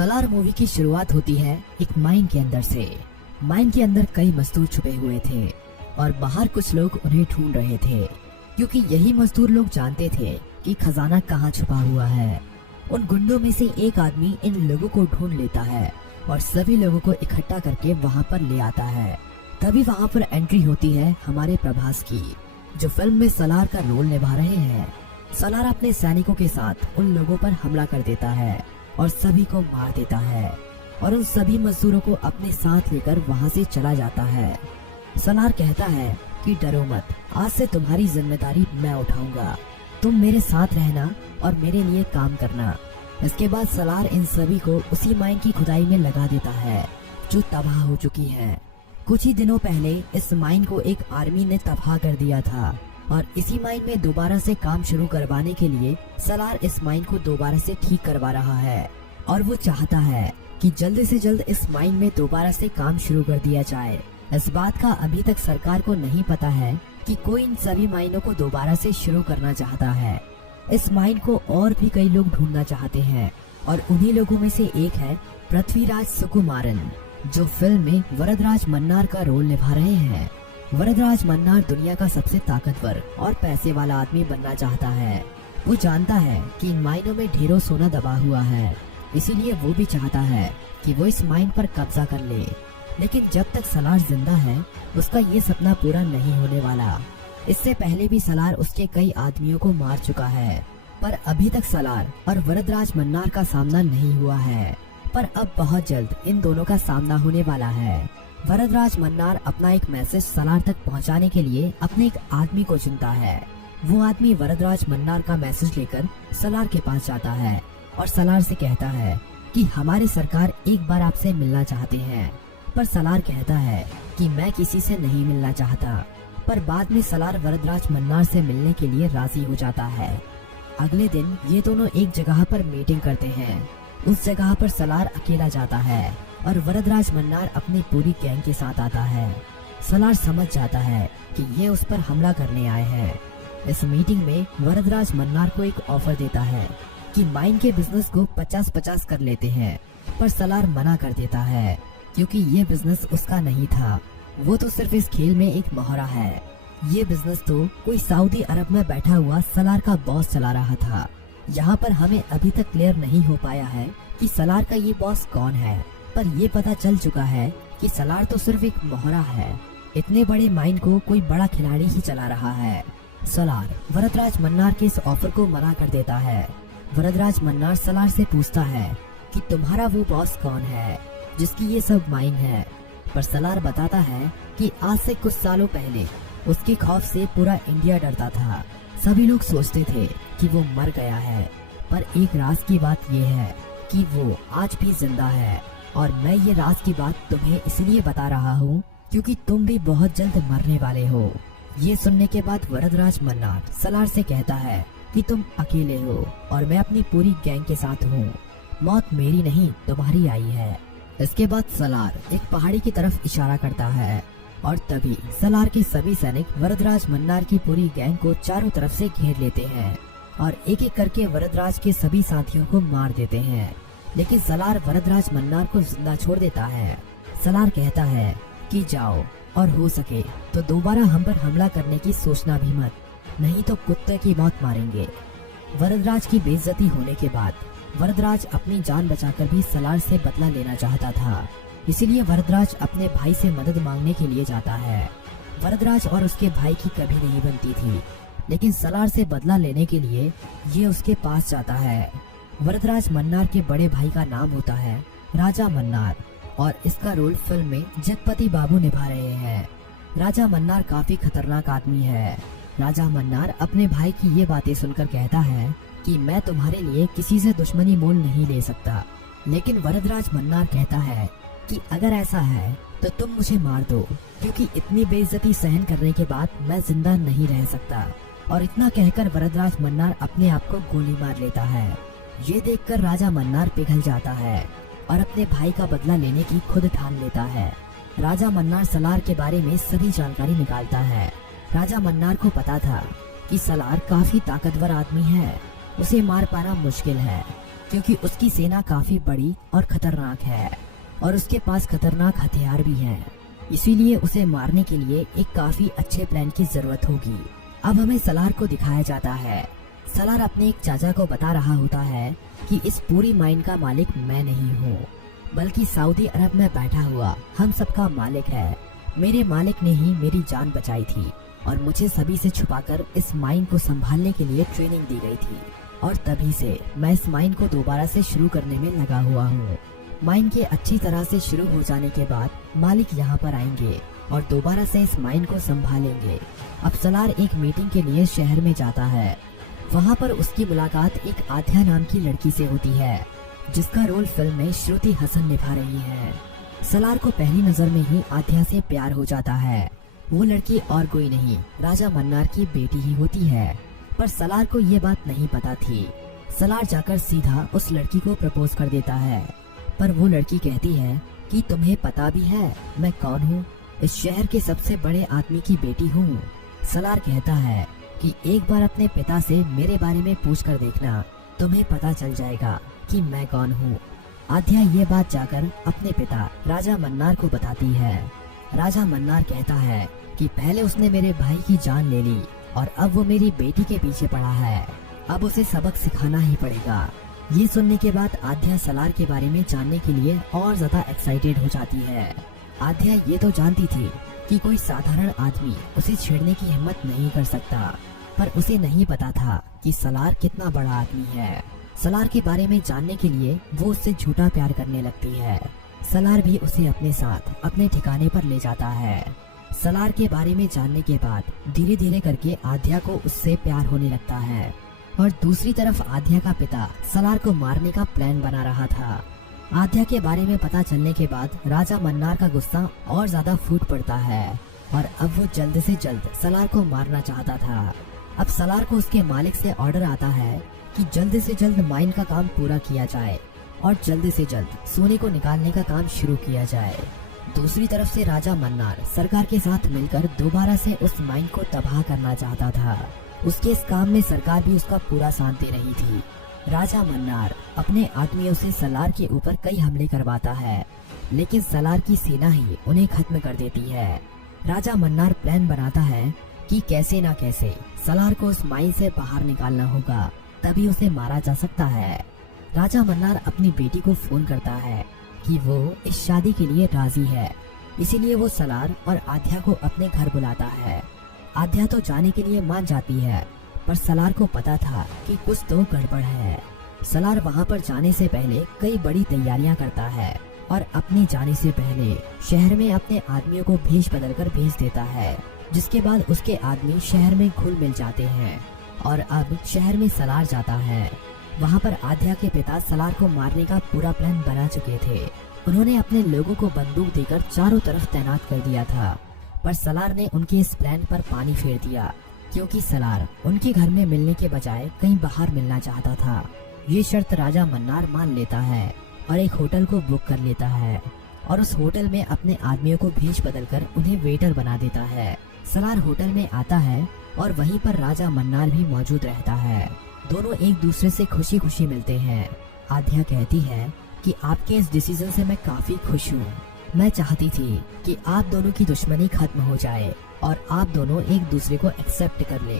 Salaar movie की शुरुआत होती है एक माइन के अंदर से। माइन के अंदर कई मजदूर छुपे हुए थे और बाहर कुछ लोग उन्हें ढूंढ रहे थे, क्योंकि यही मजदूर लोग जानते थे कि खजाना कहाँ छुपा हुआ है। उन गुंडों में से एक आदमी इन लोगों को ढूंढ लेता है और सभी लोगों को इकट्ठा करके वहाँ पर ले आता है। तभी वहाँ पर एंट्री होती है हमारे प्रभास की, जो फिल्म में सलार का रोल निभा रहे हैं। सलार अपने सैनिकों के साथ उन लोगों पर हमला कर देता है और सभी को मार देता है और उन सभी मजदूरों को अपने साथ लेकर वहाँ से चला जाता है। सलार कहता है कि डरो मत, आज से तुम्हारी जिम्मेदारी मैं उठाऊंगा, तुम मेरे साथ रहना और मेरे लिए काम करना। इसके बाद सलार इन सभी को उसी माइन की खुदाई में लगा देता है जो तबाह हो चुकी है। कुछ ही दिनों पहले इस माइन को एक आर्मी ने तबाह कर दिया था और इसी माइन में दोबारा से काम शुरू करवाने के लिए सलार इस माइन को दोबारा से ठीक करवा रहा है और वो चाहता है कि जल्द से जल्द इस माइन में दोबारा से काम शुरू कर दिया जाए। इस बात का अभी तक सरकार को नहीं पता है कि कोई इन सभी माइनों को दोबारा से शुरू करना चाहता है। इस माइन को और भी कई लोग ढूंढना चाहते हैं और उन्हीं लोगों में से एक है पृथ्वीराज सुकुमारन, जो फिल्म में वरदराज मन्नार का रोल निभा रहे हैं। वरदराज मन्नार दुनिया का सबसे ताकतवर और पैसे वाला आदमी बनना चाहता है। वो जानता है कि इन माइनों में ढेरों सोना दबा हुआ है, इसीलिए वो भी चाहता है कि वो इस माइन पर कब्जा कर ले। लेकिन जब तक सलार जिंदा है उसका ये सपना पूरा नहीं होने वाला। इससे पहले भी सलार उसके कई आदमियों को मार चुका है, पर अभी तक सलार और वरदराज मन्नार का सामना नहीं हुआ है। पर अब बहुत जल्द इन दोनों का सामना होने वाला है। वरदराज मन्नार अपना एक मैसेज सलार तक पहुंचाने के लिए अपने एक आदमी को चुनता है। वो आदमी वरदराज मन्नार का मैसेज लेकर सलार के पास जाता है और सलार से कहता है कि हमारी सरकार एक बार आपसे मिलना चाहते हैं। पर सलार कहता है कि मैं किसी से नहीं मिलना चाहता। पर बाद में सलार वरदराज मन्नार से मिलने के लिए राजी हो जाता है। अगले दिन ये दोनों एक जगह पर मीटिंग करते हैं। उस जगह पर सलार अकेला जाता है और वरदराज मन्नार अपनी पूरी गैंग के साथ आता है। सलार समझ जाता है कि ये उस पर हमला करने आए हैं। इस मीटिंग में वरदराज मन्नार को एक ऑफर देता है कि माइन के बिजनेस को 50-50 कर लेते हैं, पर सलार मना कर देता है क्योंकि ये बिजनेस उसका नहीं था। वो तो सिर्फ इस खेल में एक मोहरा है। ये बिजनेस तो कोई सऊदी अरब में बैठा हुआ सलार का बॉस चला रहा था। यहाँ पर हमें अभी तक क्लियर नहीं हो पाया है कि सलार का ये बॉस कौन है, पर ये पता चल चुका है कि सलार तो सिर्फ एक मोहरा है। इतने बड़े माइन को कोई बड़ा खिलाड़ी ही चला रहा है। सलार वरदराज मन्नार के इस ऑफर को मना कर देता है। वरदराज मन्नार सलार से पूछता है कि तुम्हारा वो बॉस कौन है जिसकी ये सब माइन है। पर सलार बताता है कि आज से कुछ सालों पहले उसके खौफ से पूरा इंडिया डरता था। सभी लोग सोचते थे कि वो मर गया है, पर एक राज की बात ये है कि वो आज भी जिंदा है। और मैं ये राज की बात तुम्हें इसलिए बता रहा हूँ क्योंकि तुम भी बहुत जल्द मरने वाले हो। ये सुनने के बाद वरदराज मन्नार सलार से कहता है कि तुम अकेले हो और मैं अपनी पूरी गैंग के साथ हूँ। मौत मेरी नहीं तुम्हारी आई है। इसके बाद सलार एक पहाड़ी की तरफ इशारा करता है और तभी सलार के सभी सैनिक वरदराज मन्नार की पूरी गैंग को चारों तरफ से घेर लेते हैं और एक एक करके वरदराज के सभी साथियों को मार देते हैं। लेकिन सलार वरदराज मन्नार को जिंदा छोड़ देता है। सलार कहता है कि जाओ और हो सके तो दोबारा हम पर हमला करने की सोचना भी मत, नहीं तो कुत्ते की मौत मारेंगे। वरदराज की बेइज्जती होने के बाद वरदराज अपनी जान बचाकर भी सलार से बदला लेना चाहता था, इसीलिए वरदराज अपने भाई से मदद मांगने के लिए जाता है। वरदराज और उसके भाई की कभी नहीं बनती थी, लेकिन सलार से बदला लेने के लिए ये उसके पास जाता है। वरदराज मन्नार के बड़े भाई का नाम होता है राजा मन्नार और इसका रोल फिल्म में जगपति बाबू निभा रहे हैं। राजा मन्नार काफी खतरनाक आदमी है। राजा मन्नार अपने भाई की ये बातें सुनकर कहता है कि मैं तुम्हारे लिए किसी से दुश्मनी मोल नहीं ले सकता। लेकिन वरदराज मन्नार कहता है कि अगर ऐसा है तो तुम मुझे मार दो, क्योंकि इतनी बेइज्जती सहन करने के बाद मैं जिंदा नहीं रह सकता। और इतना कहकर वरदराज मन्नार अपने आप को गोली मार लेता है। ये देखकर राजा मन्नार पिघल जाता है और अपने भाई का बदला लेने की खुद ठान लेता है। राजा मन्नार सलार के बारे में सभी जानकारी निकालता है। राजा मन्नार को पता था कि सलार काफी ताकतवर आदमी है, उसे मार पाना मुश्किल है। क्योंकि उसकी सेना काफी बड़ी और खतरनाक है और उसके पास खतरनाक हथियार भी हैं। इसीलिए उसे मारने के लिए एक काफी अच्छे प्लान की जरूरत होगी। अब हमें सलार को दिखाया जाता है। सलार अपने एक चाचा को बता रहा होता है कि इस पूरी माइन का मालिक मैं नहीं हूँ, बल्कि सऊदी अरब में बैठा हुआ हम सबका मालिक है। मेरे मालिक ने ही मेरी जान बचाई थी और मुझे सभी से छुपाकर इस माइन को संभालने के लिए ट्रेनिंग दी गई थी और तभी से मैं इस माइन को दोबारा से शुरू करने में लगा हुआ हूँ। माइन के अच्छी तरह से शुरू हो जाने के बाद मालिक यहाँ पर आएंगे और दोबारा से इस माइन को संभालेंगे। अब सलार एक मीटिंग के लिए शहर में जाता है। वहाँ पर उसकी मुलाकात एक आध्या नाम की लड़की से होती है, जिसका रोल फिल्म में श्रुति हसन निभा रही है। सलार को पहली नजर में ही आध्या से प्यार हो जाता है। वो लड़की और कोई नहीं, राजा मन्नार की बेटी ही होती है, पर सलार को ये बात नहीं पता थी। सलार जाकर सीधा उस लड़की को प्रपोज कर देता है, पर वो लड़की कहती है कि तुम्हें पता भी है मैं कौन हूँ? इस शहर के सबसे बड़े आदमी की बेटी हूँ। सलार कहता है कि एक बार अपने पिता से मेरे बारे में पूछ कर देखना, तुम्हें पता चल जाएगा कि मैं कौन हूँ। आध्या ये बात जाकर अपने पिता राजा मन्नार को बताती है। राजा मन्नार कहता है कि पहले उसने मेरे भाई की जान ले ली और अब वो मेरी बेटी के पीछे पड़ा है, अब उसे सबक सिखाना ही पड़ेगा। ये सुनने के बाद आध्या सलार के बारे में जानने के लिए और ज्यादा एक्साइटेड हो जाती है। आध्या ये तो जानती थी कि कोई साधारण आदमी उसे छेड़ने की हिम्मत नहीं कर सकता, पर उसे नहीं पता था कि सलार कितना बड़ा आदमी है। सलार के बारे में जानने के लिए वो उससे झूठा प्यार करने लगती है। सलार भी उसे अपने साथ अपने ठिकाने पर ले जाता है। सलार के बारे में जानने के बाद धीरे धीरे करके आध्या को उससे प्यार होने लगता है और दूसरी तरफ आध्या का पिता सलार को मारने का प्लान बना रहा था। आध्या के बारे में पता चलने के बाद राजा मन्नार का गुस्सा और ज्यादा फूट पड़ता है और अब वो जल्द से जल्द सलार को मारना चाहता था। अब सलार को उसके मालिक से ऑर्डर आता है कि जल्द से जल्द माइन का काम पूरा किया जाए और जल्द से जल्द सोने को निकालने का काम शुरू किया जाए। दूसरी तरफ से राजा मन्नार सरकार के साथ मिलकर दोबारा से उस माइन को तबाह करना चाहता था। उसके इस काम में सरकार भी उसका पूरा साथ दे रही थी। राजा मन्नार अपने आदमियों से सलार के ऊपर कई हमले करवाता है, लेकिन सलार की सेना ही उन्हें खत्म कर देती है। राजा मन्नार प्लान बनाता है कि कैसे ना कैसे सलार को उस माइन से बाहर निकालना होगा, तभी उसे मारा जा सकता है। राजा मन्नार अपनी बेटी को फोन करता है कि वो इस शादी के लिए राजी है, इसीलिए वो सलार और आध्या को अपने घर बुलाता है। आध्या तो जाने के लिए मान जाती है, पर सलार को पता था कि कुछ तो गड़बड़ है। सलार वहाँ पर जाने से पहले कई बड़ी तैयारियां करता है और अपने जाने से पहले शहर में अपने आदमियों को भेष बदल कर भेज देता है, जिसके बाद उसके आदमी शहर में घुल मिल जाते हैं और अब शहर में सलार जाता है। वहाँ पर आध्या के पिता सलार को मारने का पूरा प्लान बना चुके थे। उन्होंने अपने लोगों को बंदूक देकर चारों तरफ तैनात कर दिया था, पर सलार ने उनके इस प्लान पर पानी फेर दिया, क्योंकि सलार उनके घर में मिलने के बजाय कहीं बाहर मिलना चाहता था। ये शर्त राजा मन्नार मान लेता है और एक होटल को बुक कर लेता है और उस होटल में अपने आदमियों को भेष बदल कर उन्हें वेटर बना देता है। सलार होटल में आता है और वहीं पर राजा मन्नार भी मौजूद रहता है। दोनों एक दूसरे से खुशी खुशी मिलते हैं। आध्या कहती है कि आपके इस डिसीजन से मैं काफी खुश हूँ। मैं चाहती थी कि आप दोनों की दुश्मनी खत्म हो जाए और आप दोनों एक दूसरे को एक्सेप्ट कर ले।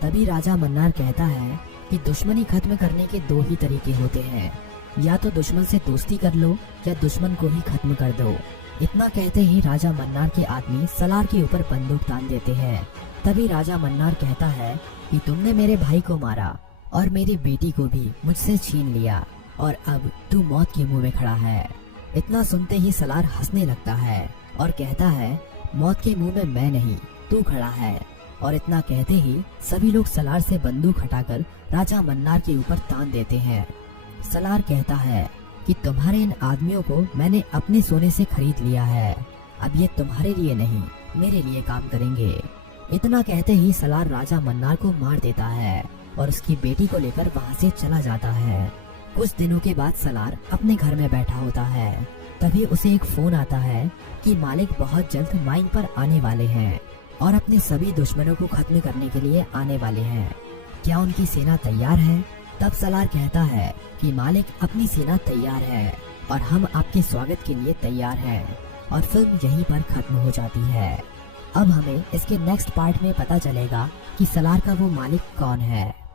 तभी राजा मन्नार कहता है कि दुश्मनी खत्म करने के दो ही तरीके होते हैं, या तो दुश्मन से दोस्ती कर लो या दुश्मन को ही खत्म कर दो। इतना कहते ही राजा मन्नार के आदमी सलार के ऊपर बंदूक तान देते हैं। तभी राजा मन्नार कहता है कि तुमने मेरे भाई को मारा और मेरी बेटी को भी मुझसे छीन लिया और अब तू मौत के मुंह में खड़ा है। इतना सुनते ही सलार हंसने लगता है और कहता है मौत के मुंह में मैं नहीं, तू खड़ा है। और इतना कहते ही सभी लोग सलार से बंदूक हटाकर राजा मन्नार के ऊपर तान देते हैं। सलार कहता है कि तुम्हारे इन आदमियों को मैंने अपने सोने से खरीद लिया है, अब ये तुम्हारे लिए नहीं मेरे लिए काम करेंगे। इतना कहते ही सलार राजा मन्नार को मार देता है और उसकी बेटी को लेकर वहाँ से चला जाता है। कुछ दिनों के बाद सलार अपने घर में बैठा होता है, तभी उसे एक फोन आता है कि मालिक बहुत जल्द माइन पर आने वाले हैं और अपने सभी दुश्मनों को खत्म करने के लिए आने वाले हैं। क्या उनकी सेना तैयार है? तब सलार कहता है कि मालिक, अपनी सेना तैयार है और हम आपके स्वागत के लिए तैयार हैं। और फिल्म यहीं पर खत्म हो जाती है। अब हमें इसके नेक्स्ट पार्ट में पता चलेगा कि सलार का वो मालिक कौन है।